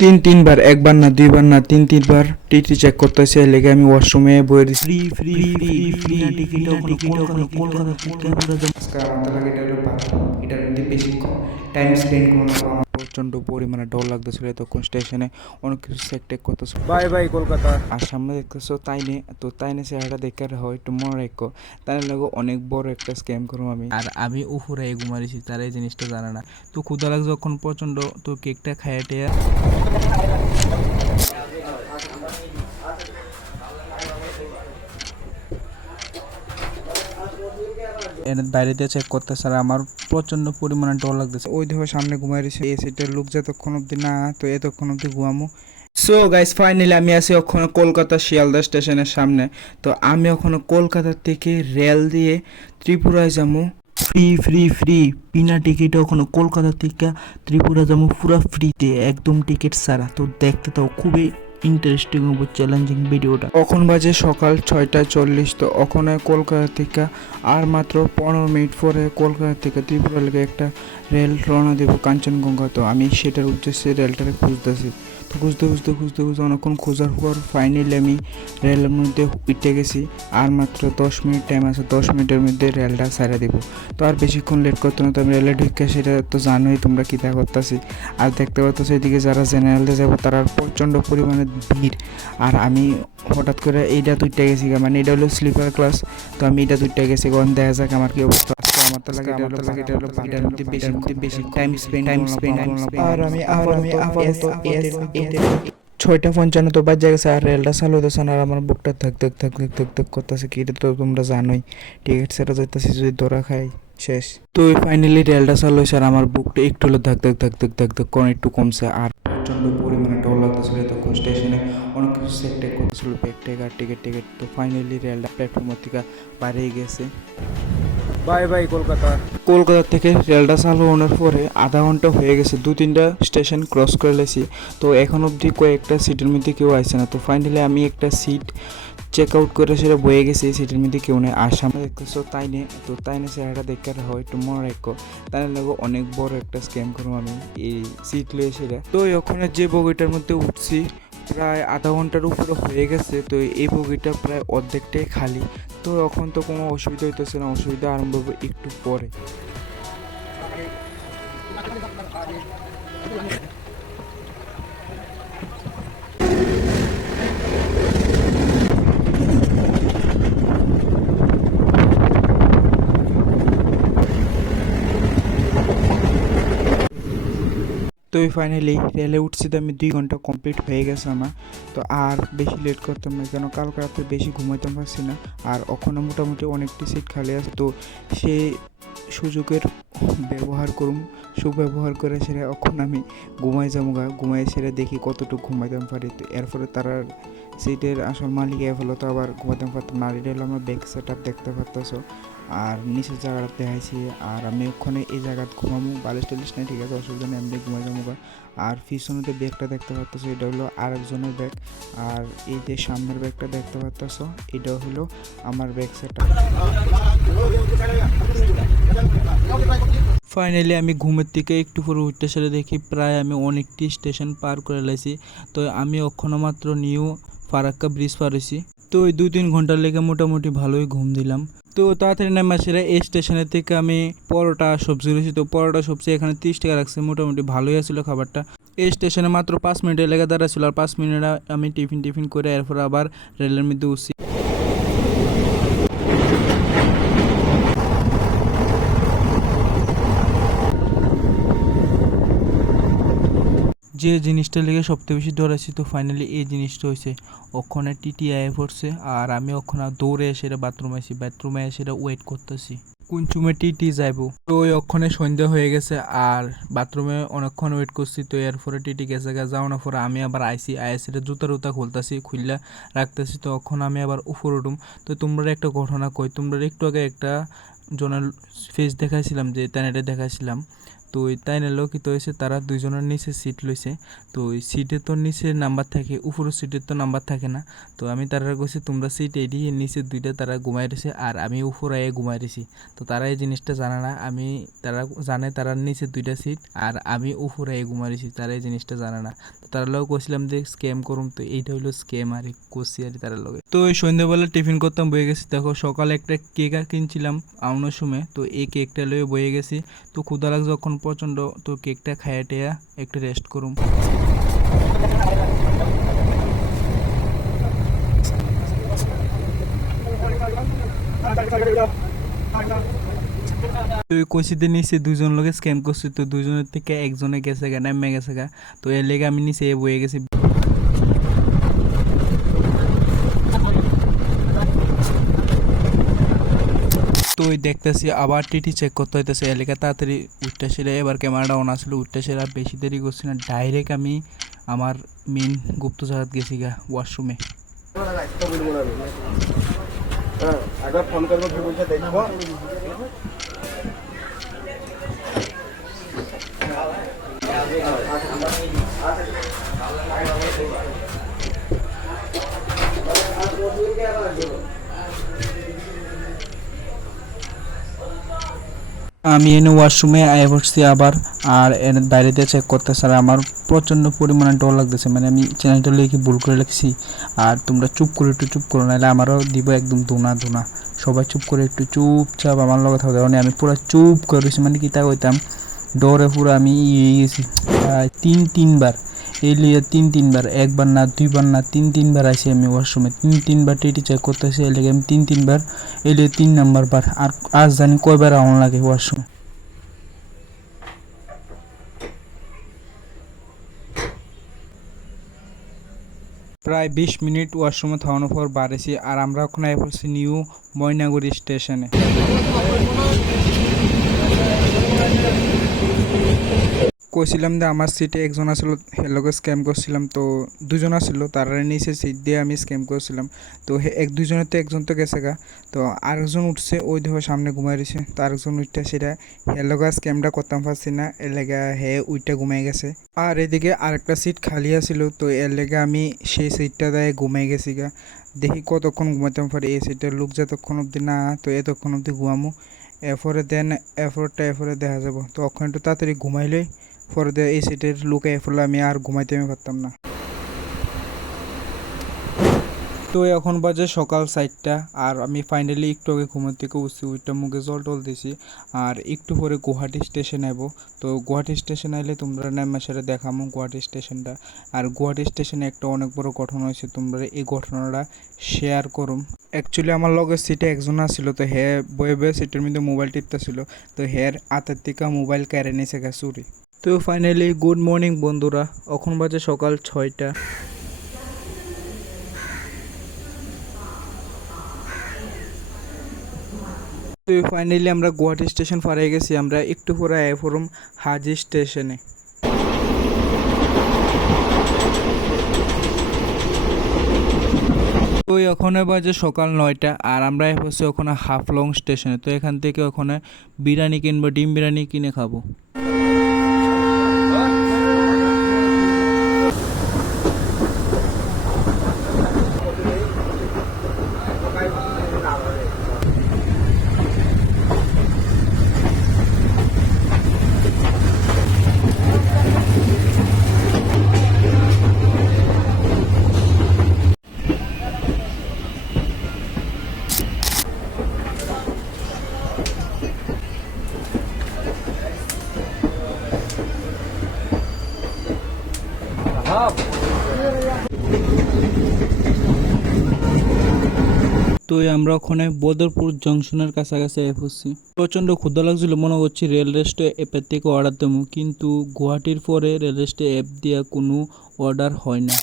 তিনবার, একবার না দুইবার না তিনবার টিটি চেক করতেছে। লেগে আমি ওয়াশরুমে বইয়ে দিছি। Free free free ticket Kolkata আজকে আমার লাগে এটা হলো বাথরুম। এটার মধ্যে বেশিক্ষণ টাইম স্পেন্ড করবো না। আমার প্রচণ্ড পরিমাণে ডর লাগতেছিল তখন স্টেশনে অনেক কিছু চেক টেক করতেছে। Bye bye Kolkata. আর সামনে দেখতেছো তাইনে চেহারাটা দেখে হয় একটু মনে রাখো, তাই লাগে অনেক বড় একটা স্ক্যাম করবো আমি। আর আমি উপরে ঘুমাইছি, তারা এই জিনিসটা জানে না। তো ক্ষুধা লাগছে যখন প্রচন্ড, তো কেকটা খাইয়া টেয়া এর বাইরেতে চেক করতেছে। আর আমার প্রচন্ড পরিমাণে ডর লাগতেছে। ওই দেখো সামনে ঘুমাই রয়েছে। এই সিটের লোক যতক্ষণ অব্দি না তো এতক্ষণ অব্দি ঘুমামো। সো গাইস ফাইনালি আমি আছি ওখানে কলকাতা শিয়ালদা স্টেশনের সামনে। তো আমি ওখানে কলকাতা থেকে রেল দিয়ে ত্রিপুরায় যাবো। ফ্রি ফ্রি ফ্রি বিনা টিকিটে ওখানে কলকাতা থেকে ত্রিপুরা যাবো পুরো ফ্রিতে, একদম টিকিট ছাড়া। তো দেখতে তো খুবই ইন্টারেস্টিং হবে, চ্যালেঞ্জিং ভিডিওটা। এখন বাজে সকাল 6:40। তো ওখানে কলকাতা থেকে আর মাত্র 15 মিনিট পরে কলকাতা থেকে ত্রিপুরা লেগে একটা রেল রওনা দেবো কাঞ্চনজঙ্ঘা। তো আমি সেটার উদ্দেশ্যে রেলটাকে খুঁজতেছি। তো খুঁজতে অনেকক্ষণ খোঁজার পর ফাইনালি আমি রেলের মধ্যে উঠে গেছি। আর মাত্র 10 মিনিট টাইম আছে, 10 মিনিটের মধ্যে রেলটা ছাড়া দেবো। তো আর বেশিক্ষণ লেট করতে না। তো আমি রেলে ঢুকে সেটা তো জানোই তোমরা কী দেখা করতেছি। আর দেখতে পাচ্ছ এদিকে যারা জেনারেলে যাবো তারা প্রচণ্ড পরিমাণে ভিড়। আর আমি হঠাৎ করে এইটা দুইটা গেছি, মানে এটা হলো স্লিপার ক্লাস। তো আমি এটা দুইটা গেছি, কারণ দেখা যাক আমার কি অবস্থা। আমার তো লাগে এটা হলো এটার মধ্যে বেশি টাইম স্পেন্ড আর আমি আপাতত 6:55 তো বাজে গেছে। আর রেলটা চালু হতেছে না। আর আমার বুকটা ধক করতেছে। কি এটা তো তোমরা জানোই, টিকিট সেটা যাইতেছি যদি ধরা খাই শেষ। তো ফাইনালি রেলটা চালু হয়েছে আর আমার বুকটা একটু হলো ধক করে একটু কমছে। আর প্রচণ্ড পরিমাণে ডর লাগতেছিল তখন স্টেশনে অনেক কিছু চেক টেক করতেছিল, ব্যাগ টেক আর টিকিট। তো ফাইনালি রেলটা প্ল্যাটফর্মের থেকে বাইরে গেছে। By bye Kolkata. কলকাতা থেকে রেলটা চালু হওয়ার পরে আধা ঘন্টা হয়ে গেছে, 2-3টা স্টেশন ক্রস করে লেছি। তো এখন অবধি কয়েকটা সিটের মধ্যে কেউ আসছে না। তো ফাইনালি আমি একটা সিট চেক আউট করে সেটা বয়ে গেছি, সিটের মধ্যে কেউ নেই। আর সামনে দেখতেছো তাইনে চেহারাটা দেখে হয় একটু মনে রাখো, তাই লাগো অনেক বড় একটা স্ক্যাম করবো আমি এই সিট লয়ে সেটা। তো ওখানে যে বগিটার মধ্যে উঠছি প্রায় আধা ঘন্টার উপরে হয়ে গেছে। তো এই বগিটা প্রায় অর্ধেকটাই খালি। তো এখন তো কোনো অসুবিধা হইতেছে না, অসুবিধা আরম্ভ হবে একটু পরে। তো ফাইনালি রেলে উঠছি। তো আমি 2 ঘন্টা কমপ্লিট হয়ে গেছে আমার। তো আর বেশি লেট করতাম না, কেন কালকে রাতে বেশি ঘুমাইতাম পারছি না। আর ওখানে মোটামুটি অনেকটি সিট খালি আছে। তো সেই সুযোগের সুব্যবহার করে সেটা এখন আমি ঘুমাই সেটা দেখি কতটুকু ঘুমাইতাম পারি। তো এরপরে তারা সিটের আসল মালিক হলো, তো আবার ঘুমাইতাম পারতাম না। আর এটা হলো আমার ব্যাক সেট আপ দেখতে পারতেছো। আর নিচের জায়গাটা দেখাইছি। আর আমি ওখানে এই জায়গায় ঘুমাবো, বালিশ টালিশ নেই, ঠিক আছে, অসুবিধা নেই, এমনি ঘুমাই যাবো। আর পিছনেতে ব্যাগটা দেখতে পারতেছো, এটা হলো আরেকজনের ব্যাগ। আর এই যে সামনের ব্যাগটা দেখতে পারতেছো, এটা হলো আমার ব্যাগ সেট আপ। ফাইনালি আমি ঘুমের থেকে একটু পরে উঠতে সেরে দেখি প্রায় আমি অনেকটি স্টেশন পার করে লাইছি। তো আমি ওখানে মাত্র নিউ ফারাক্কা ব্রিজ পার হয়েছি। তো ওই 2-3 ঘন্টার লেগে মোটামুটি ভালোই ঘুম দিলাম। তো তাড়াতাড়ি নামা সেরা এই স্টেশনের থেকে আমি পরোটা সবজি রয়েছি। তো পরোটা সবজি এখানে 30 টাকা রাখছে, মোটামুটি ভালোই আছিল খাবারটা। এই স্টেশনে মাত্র 5 মিনিটের লেগে দাঁড়া ছিল। আর 5 মিনিট আমি টিফিন করে এরপর আবার রেলের মধ্যে উঠছি। যে জিনিসটা লেগে সবথেকে বেশি ডরাইছি, তো ফাইনালি এই জিনিসটা হয়েছে। ওখানে টিটি আয়ে পড়ছে আর আমি ওখানে দৌড়ে এসে বাথরুমে এসে ওয়েট করতেছি কোন চুমে টিটি যাইবো। তো ওখানে সন্ধ্যা হয়ে গেছে আর বাথরুমে অনেকক্ষণ ওয়েট করছি। তো এরপরে টিটি গেছে যাওয়ানোর পরে আমি আবার আইসিটা জুতা খুলতেছি, খুললা রাখতেছি। তো ওখান আমি আবার উপরে উঠুম। তো তোমরা একটা ঘটনা কই, তোমরা একটু আগে একটা জনের ফেস দেখাইছিলাম, যে তেনাটা দেখাইছিলাম। তো তাই নিলেও কি তো হয়েছে, তারা দুইজনের নিচে সিট লইছে। তো ওই সিটে তো নিচে নাম্বার থাকে, উপরের সিটের তো নাম্বার থাকে না। তো আমি তারা কইছি তোমরা সিট এডি নিচে দুইটা তারা ঘুমাই রয়েছে আর আমি উপরে ঘুমাই রয়েছি। তো তারা এই জিনিসটা জানে না, তারা জানে তারা নিচে দুইটা সিট আর আমি উপরে ঘুমাই রয়েছি, তারা এই জিনিসটা জানে না। তো তার লগে কইছিলাম যে স্ক্যাম করুম, তো এইটা হইলো স্ক্যাম আর করছি আর তার লগে। তো ওই সন্ধ্যাবেলা টিফিন করতাম বয়ে গেছি, দেখো সকালে একটা কেক কিনছিলাম আউনোর সময়, তো এই কেকটা লয়ে বয়ে গেছি। তো ক্ষুধা লাগছে যখন প্রচণ্ড, তো কেকটা খাইয়া টেয়া একটু রেস্ট করুম। তো ওই কষিতে নিচে দুজন লোকে স্ক্যাম করছি, তো দুজনের থেকে একজনে গেছে গা, নামে গেছে গা। তো এর লেগে আমি নিচে বয়ে গেছি। তো ওই দেখতেছি আবার টিটি চেক করতে হইতেছে, এলাকা তাড়াতাড়ি উঠতে সেরে এবার ক্যামেরাটা অন আসলে উঠতে সেরে আর বেশি দেরি করছি না, ডাইরেক্ট আমি আমার মেন গুপ্ত জায়গা গেছি গা ওয়াশরুমে। একবার ফোন করবো বলছে দেখবো। আমি এনে ওয়াশরুমে আয় পড়ছি আবার, আর এর বাইরে দিয়ে চেক করতেছে আর আমার প্রচণ্ড পরিমাণে ডর লাগতেছে, মানে আমি চ্যানেলটা লিখে ভুল করে লিখছি। আর তোমরা চুপ করে একটু চুপ করো, নাহলে আমারও দিব একদম ধোনা ধোনা। সবাই চুপ করে একটু চুপচাপ আমার লগে থাকতে, মানে আমি পুরো চুপ করে রয়েছি, মানে কি তা কইতাম ডরে পুরো আমি ইয়ে গেছি। তিনবার এই লিয়ে তিনবার, একবার না দুইবার না তিনবার আইসি আমি ওয়াশরুমে, তিনবার টিটি চেক করতেছি, এই লেগে আমি তিনবার এই লিয়ে 3 নাম্বার বার। আর আজ জানি কয়বার আউন লাগে ওয়াশরুমে। প্রায় 20 মিনিট ওয়াশরুমে থাকানোর পর বাড়েছি, আর আমরা ওখানে পড়ছি নিউ ময়নাগুড়ি স্টেশনে। কইছিলাম যে আমার সিটে একজন আসলো, হেলোকে স্ক্যাম করছিলাম, তো দুজন আসলো, তারা নিচে সিট দিয়ে আমি স্ক্যাম করছিলাম। তো দুজনের তো একজন তো গেছে গা, তো আরেকজন উঠছে ওই দেখো সামনে ঘুমাই রয়েছে, তো আরেকজন উঠটা সেটা হেলোকা স্ক্যামটা করতাম পারছি না, এর লেগে হে উইটা ঘুমাই গেছে। আর এদিকে আরেকটা সিট খালি আছিল, তো এর লেগে আমি সেই সিটটা দিয়ে ঘুমাই গেছি গা। দেখি কতক্ষণ ঘুমাইতাম পারি, এই সিটের লোক যতক্ষণ অবধি না তো এতক্ষণ অবধি ঘুমামো, এরপরে দেন এরপরে দেখা যাব। তো ওখানে একটু তাড়াতাড়ি ঘুমাইলেই পরে এই সিটের লুকে ফেলে আমি আর ঘুমাইতে পারতাম না। তো এখন বাজে সকাল 4টা, আর আমি ফাইনালি একটু আগে ঘুমার থেকে উঠছি, ওইটা মুখে জল টল দিছি। আর একটু পরে গুয়াহাটি স্টেশন আইব, তো গুয়াহাটি স্টেশন আইলে তোমরা নামের সাথে দেখামো গুয়াহাটি স্টেশনটা। আর গুয়াহাটি স্টেশনে একটা অনেক বড় ঘটনা হয়েছে, তোমরা এই ঘটনাটা শেয়ার করুম। অ্যাকচুয়ালি আমার লগের সিটে একজন আসছিল, তো হে বয়ে সিটের মধ্যে মোবাইল টিপতেছিল, তো হের হাতের থেকে মোবাইল কেড়ে নিয়েছে গা চুরি। তো ফাইনালি গুড মর্নিং বন্ধুরা, এখন বাজে সকাল 6টা। তো ফাইনালি আমরা গুয়াহাটি স্টেশন পার হয়ে গেছি, আমরা একটু পরে আয় পড়ুম হাজি স্টেশনে। তো ওখানে বাজে সকাল 9টা, আর আমরা হচ্ছে ওখানে হাফলং স্টেশনে। তো এখান থেকে ওখানে বিরিয়ানি কিনবো, ডিম বিরিয়ানি কিনে খাবো। তো আমরা ওখানে বদরপুর জংশনের কাছাকাছি পড়ছি। প্রচণ্ড ক্ষুধা লাগছিল, মনে করছি রেল রেস্টে অ্যাপের থেকে অর্ডার দেবো, কিন্তু গুয়াহাটির পরে রেল রেস্টে অ্যাপ দেওয়া কোনো অর্ডার হয় না।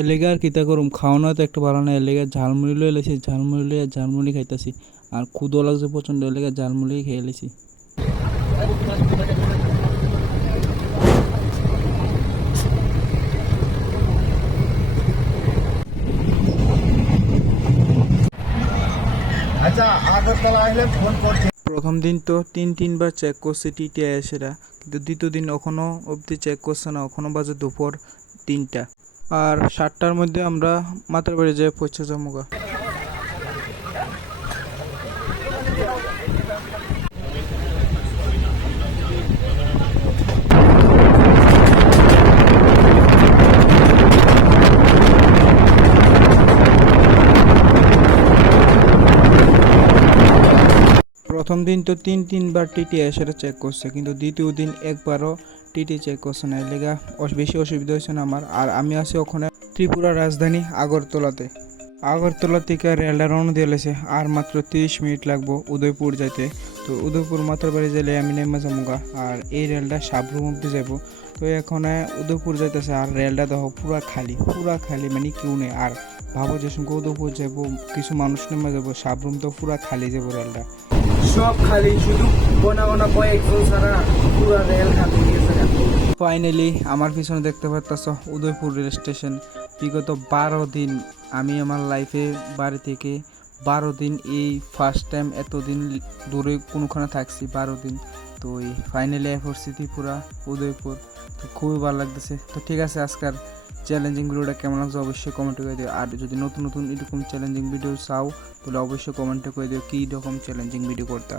এলেগে আর কিতা করুম, খাওয়ানো তো একটা ভালো না, এলেগে ঝালমুড়ি লয়ে এলেছি, ঝালমুড়ি লয়ে ঝালমুড়ি খাইতেছি। আর ক্ষুধা লাগছে প্রচণ্ড, এলেগে ঝালমুড়ি খেয়ে এলেছি। আচ্ছা আগরতলা আসলে ফোন করছে। প্রথম দিন তো তিনবার চেক করছে টিটিআই এসেরা, কিন্তু দ্বিতীয় দিন এখনও অবধি চেক করছে না, এখনও বাজে দুপুর 3টা। আর 7টার মধ্যে আমরা মাতার বাড়ি যেয়ে পৌঁছে যাবো। প্রথম দিন তো তিনবার টিটি এসে চেক করছে, কিন্তু দ্বিতীয় দিন একবারও টিটি চেক করছে না, এর লেগা বেশি অসুবিধা হয়েছে না আমার। আর আমি আছি ওখানে ত্রিপুরা রাজধানী আগরতলাতে। আগরতলা থেকে রেলটা রওনা দিয়ে লেছে, আর মাত্র 30 মিনিট লাগবো উদয়পুর যাইতে। তো উদয়পুর মাতার বাড়ি গেলে আমি নেমে যাবো। আর এই রেলটা সাবরুম অব্দি যাবো। তো এখন উদয়পুর যাইতেছে, আর রেলটা দেখো পুরা খালি, মানে কেউ নেই। আর ভাবো যে সঙ্গে উদয়পুর যাবো, কিছু মানুষ নেমে যাবো, সাবরুম তো পুরা খালি যাবো রেলটা। সব খালি, শুধু গোনা কয়েকজন ছাড়া পুরো রেল খালি গেছে। ফাইনালি আমার পিছনে দেখতে পাচ্ছ উদয়পুর রেল স্টেশন। বিগত 12 দিন আমি আমার লাইফে বাড়ি থেকে 12 দিন এই ফার্স্ট টাইম এতদিন দূরে কোনোখানে থাকছি 12 দিন। তো এই ফাইনালি পড়ছি ত্রিপুরা উদয়পুর। তো খুবই ভালো লাগতেছে। তো ঠিক আছে, আজকের চ্যালেঞ্জিং ভিডিওটা কেমন লাগছে অবশ্যই কমেন্টে করে দিও। আর যদি নতুন এরকম চ্যালেঞ্জিং ভিডিও চাও তাহলে অবশ্যই কমেন্টে করে দিও কী রকম চ্যালেঞ্জিং ভিডিও করতে।